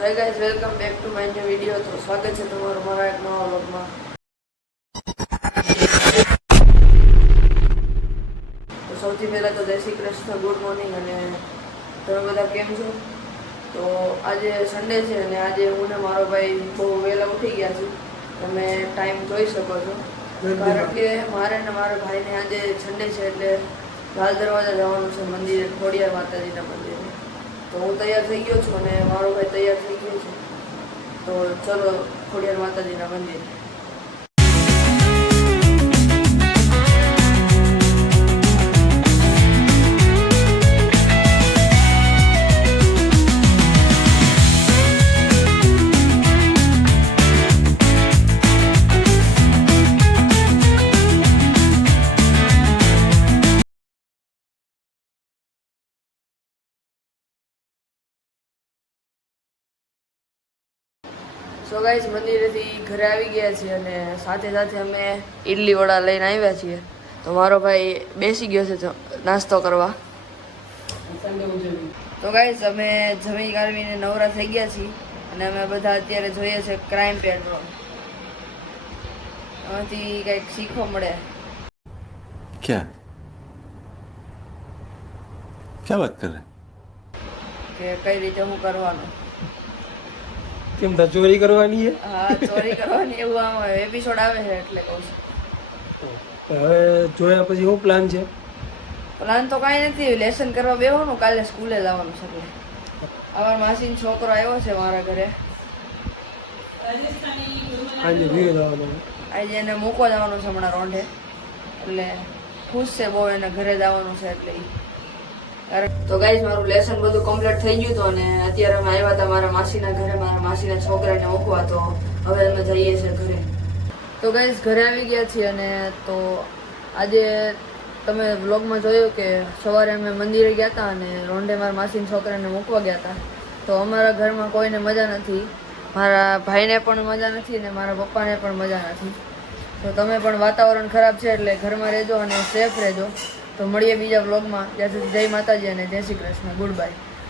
Hi guys welcome back to my new video તો સ્વાગત છે તમારું મારા એક નવા વ્લોગમાં તો સૌથી પહેલાં તો જય શ્રી કૃષ્ણ ગુડ મોર્નિંગ અને તમે બધા કેમ છો? તો આજે સન્ડે છે અને આજે હું ને મારો ભાઈ બહુ વહેલા ઉઠી ગયા છું તમે ટાઈમ જોઈ શકો છો. કારણ કે મારે ને મારા ભાઈને આજે સન્ડે છે એટલે લાલ દરવાજા જવાનું છે મંદિરે ખોડિયાર માતાજીના મંદિરે. તો હું તૈયાર થઈ ગયો છું અને મારો ભાઈ તૈયાર થઈ ગયો છે. તો ચલો ખોડિયાર માતાજીના મંદિરે. સો ગાઈઝ મંદિરેથી ઘરે આવી ગયા છીએ અને સાથે સાથે અમે ઇડલી વડા લઈને આવ્યા છીએ. તો મારો ભાઈ બેસી ગયો છે નાસ્તો કરવા. તો ગાઈઝ અમે જમી કાઢવીને નવરા થઈ ગયા છીએ અને અમે બધા અત્યારે જોઈએ છે ક્રાઇમ પેટ્રોલ એમાંથી કંઈક શીખવા મળે. ક્યાં? ક્યાં વાત કરે? કે કઈ રીતે હું કરવાનું? કેમ તાર ચોરી કરવાની છે? હા ચોરી કરવાની એવું આમ એપિસોડ આવે છે એટલે કહું છું. હવે જોયા પછી શું પ્લાન છે? પ્લાન તો કાંઈ નથી લેસન કરવા બેહવાનું કાલે સ્કૂલે જવાનું છે એટલે. અમારા માસીનો છોકરો આવ્યો છે મારા ઘરે. આજે વિયો જવાનું આજે એને મૂકવા જવાનું છે હમણાં રોંઢે. એટલે ખુશ છે બહુ એને ઘરે જવાનું છે એટલે તો ગાઈઝ મારું લેસન બધું કમ્પ્લીટ થઈ ગયું હતું અને અત્યારે અમે આવ્યા હતા મારા માસીના ઘરે, મારા માસીના છોકરાને મૂકવા. તો હવે અમે જઈએ છીએ ઘરે. તો ગાઈઝ ઘરે આવી ગયા છીએ અને તો આજે તમે વ્લોગમાં જોયું કે સવારે અમે મંદિરે ગયા હતા અને રોંઢે મારા માસીના છોકરાને મૂકવા ગયા હતા. તો અમારા ઘરમાં કોઈને મજા નથી. મારા ભાઈને પણ મજા નથી અને મારા પપ્પાને પણ મજા નથી. તો તમે પણ વાતાવરણ ખરાબ છે એટલે ઘરમાં રહેજો અને સેફ રહેજો. તો મળીએ બીજા વ્લોગમાં. ત્યાં સુધી જય માતાજી અને જય શ્રી કૃષ્ણ. Good bye